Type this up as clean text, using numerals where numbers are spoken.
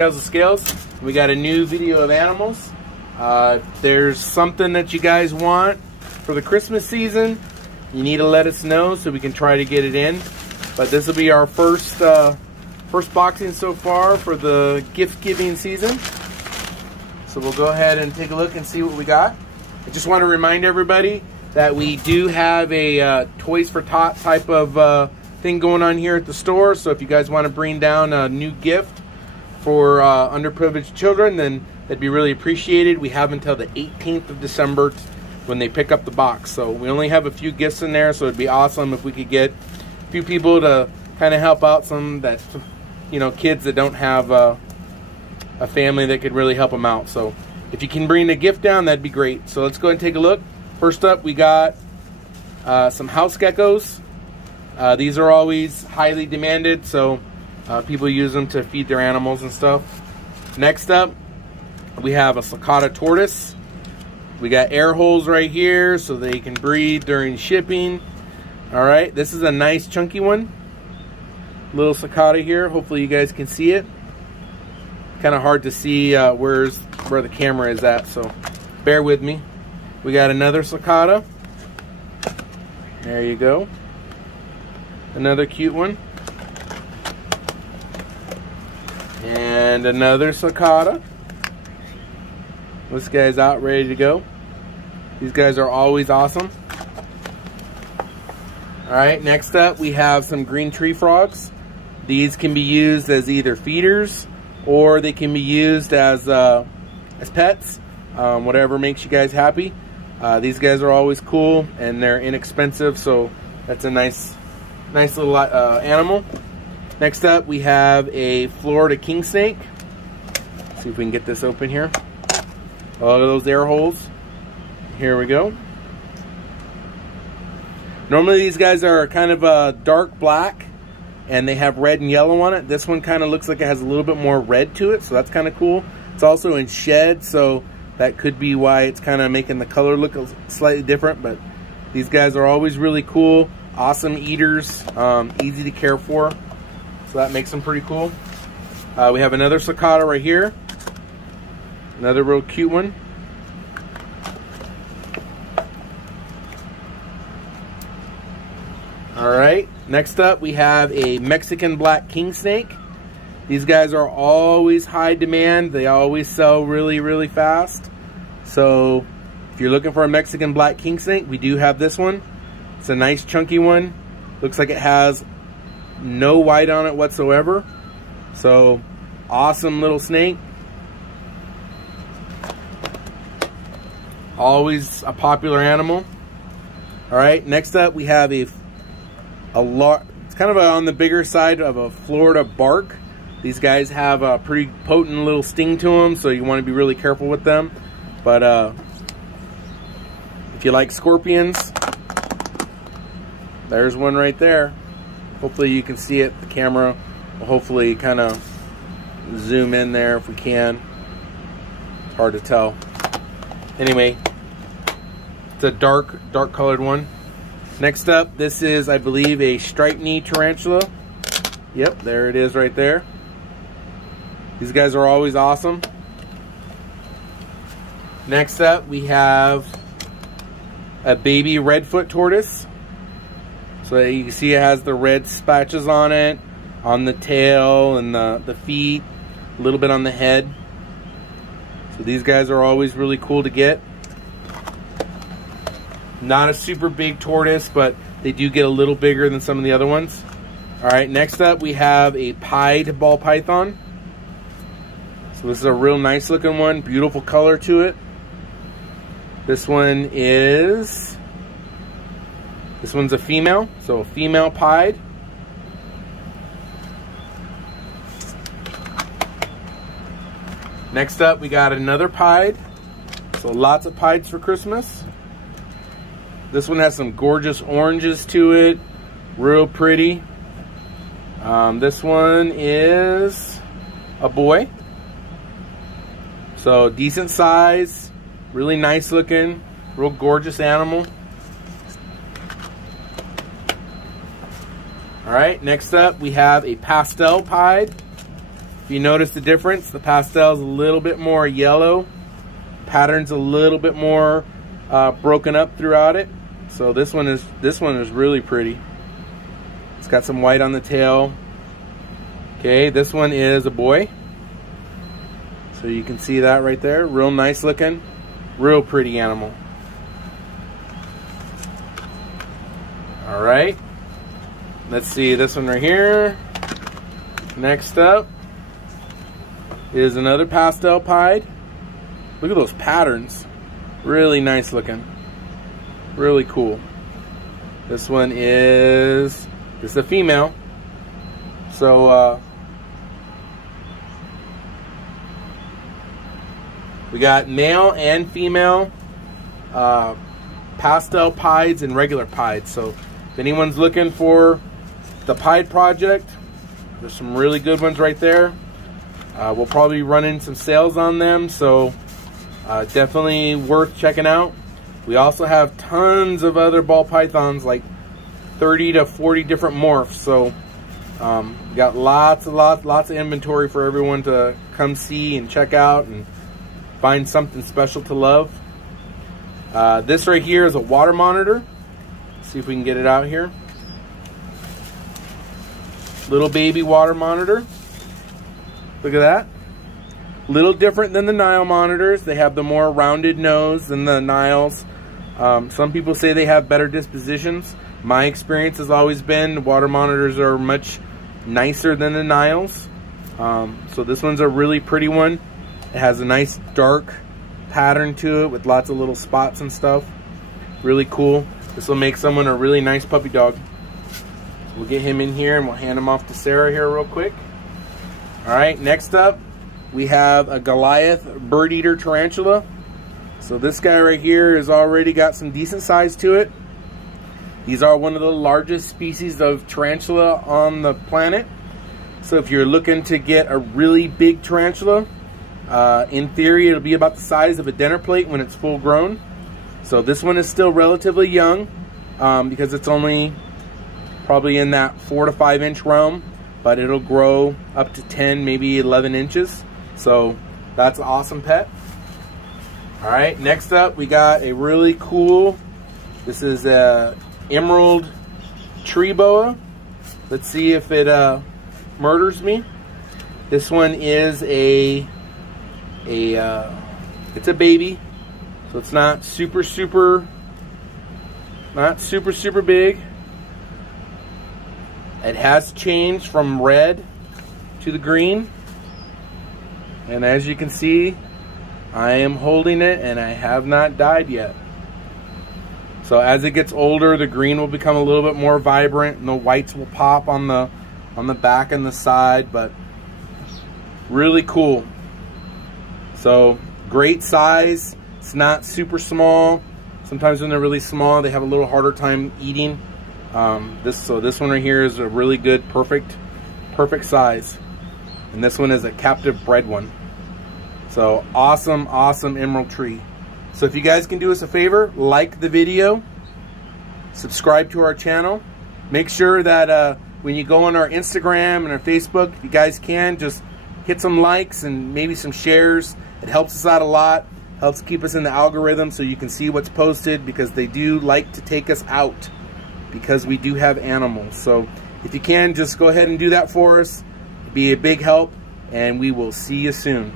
Scales of Scales. We got a new video of animals. If there's something that you guys want for the Christmas season, you need to let us know so we can try to get it in. But this will be our first boxing so far for the gift giving season. So we'll go ahead and take a look and see what we got. I just want to remind everybody that we do have a Toys for Tots type of thing going on here at the store. So if you guys want to bring down a new gift for underprivileged children, then that'd be really appreciated. We have until the 18th of December when they pick up the box. So we only have a few gifts in there, so it'd be awesome if we could get a few people to kind of help out some that, you know, kids that don't have a family that could really help them out. So if you can bring a gift down, that'd be great. So let's go ahead and take a look. First up, we got some house geckos. These are always highly demanded, so people use them to feed their animals and stuff. Next up, we have a sulcata tortoise. We got air holes right here so they can breathe during shipping. All right, this is a nice chunky one. Little sulcata here. Hopefully you guys can see it. Kind of hard to see where the camera is at, so bear with me. We got another sulcata. There you go. Another cute one. And another sulcata. This guy's out ready to go. These guys are always awesome. Alright, next up we have some green tree frogs. These can be used as either feeders or they can be used as pets. Whatever makes you guys happy. These guys are always cool and they're inexpensive, so that's a nice little animal. Next up, we have a Florida king snake. Let's see if we can get this open here. All of those air holes. Here we go. Normally these guys are kind of a dark black and they have red and yellow on it. This one kind of looks like it has a little bit more red to it, so that's kind of cool. It's also in shed, so that could be why it's kind of making the color look slightly different, but these guys are always really cool. Awesome eaters, easy to care for. So that makes them pretty cool. We have another sulcata right here. Another real cute one. Alright, next up we have a Mexican black king snake. These guys are always high demand. They always sell really, really fast. So if you're looking for a Mexican black king snake, we do have this one. It's a nice chunky one. Looks like it has no white on it whatsoever. So awesome little snake. Always a popular animal. Alright, next up we have it's kind of on the bigger side of a Florida bark. These guys have a pretty potent little sting to them, so you want to be really careful with them. But if you like scorpions, there's one right there. Hopefully you can see it. The camera will hopefully kind of zoom in there if we can. It's hard to tell. Anyway, it's a dark colored one. Next up, this is, I believe, a striped knee tarantula. Yep, there it is right there. These guys are always awesome. Next up, we have a baby redfoot tortoise. So you can see it has the red spatches on it, on the tail and the feet, a little bit on the head. So these guys are always really cool to get. Not a super big tortoise, but they do get a little bigger than some of the other ones. Alright, next up we have a pied ball python. So this is a real nice looking one, beautiful color to it. This one's a female, so a female pied. Next up, we got another pied. So lots of pieds for Christmas. This one has some gorgeous oranges to it, real pretty. This one is a boy. So decent size, really nice looking, real gorgeous animal. All right, next up we have a pastel pied. If you notice the difference, the pastel is a little bit more yellow, pattern's a little bit more broken up throughout it. So this one is really pretty. It's got some white on the tail. Okay, this one is a boy. So you can see that right there. Real nice looking, real pretty animal. All right, let's see this one right here. Next up is another pastel pied. Look at those patterns. Really nice looking. Really cool. This one is a female. So we got male and female pastel pieds and regular pieds. So if anyone's looking for the pied project, there's some really good ones right there. We'll probably be running some sales on them, so definitely worth checking out. We also have tons of other ball pythons, like 30 to 40 different morphs. So we got lots of inventory for everyone to come see and check out and find something special to love. This right here is a water monitor. Let's see if we can get it out here. Little baby water monitor. Look at that. Little different than the Nile monitors. They have the more rounded nose than the Niles. Some people say they have better dispositions. My experience has always been water monitors are much nicer than the Niles. So this one's a really pretty one. It has a nice dark pattern to it with lots of little spots and stuff. Really cool. This will make someone a really nice puppy dog. So we'll get him in here and we'll hand him off to Sarah here real quick. All right, next up we have a Goliath bird eater tarantula. So this guy right here has already got some decent size to it. These are one of the largest species of tarantula on the planet. So if you're looking to get a really big tarantula, in theory it'll be about the size of a dinner plate when it's full grown. So this one is still relatively young because it's only probably in that 4 to 5 inch realm, but it'll grow up to 10, maybe 11 inches. So that's an awesome pet. All right, next up we got a really cool, this is a emerald tree boa. Let's see if it murders me. This one is it's a baby, so it's not super big. It has changed from red to the green, and as you can see, I am holding it and I have not died yet. So as it gets older, the green will become a little bit more vibrant and the whites will pop on the back and the side, but really cool. So great size. It's not super small. Sometimes when they're really small, they have a little harder time eating. So this one right here is a really good, perfect size. And this one is a captive bred one. So awesome emerald tree. So if you guys can do us a favor, like the video, subscribe to our channel. Make sure that when you go on our Instagram and our Facebook, if you guys can, just hit some likes and maybe some shares. It helps us out a lot. Helps keep us in the algorithm so you can see what's posted, because they do like to take us out because we do have animals. So if you can, just go ahead and do that for us. It'd be a big help, and we will see you soon.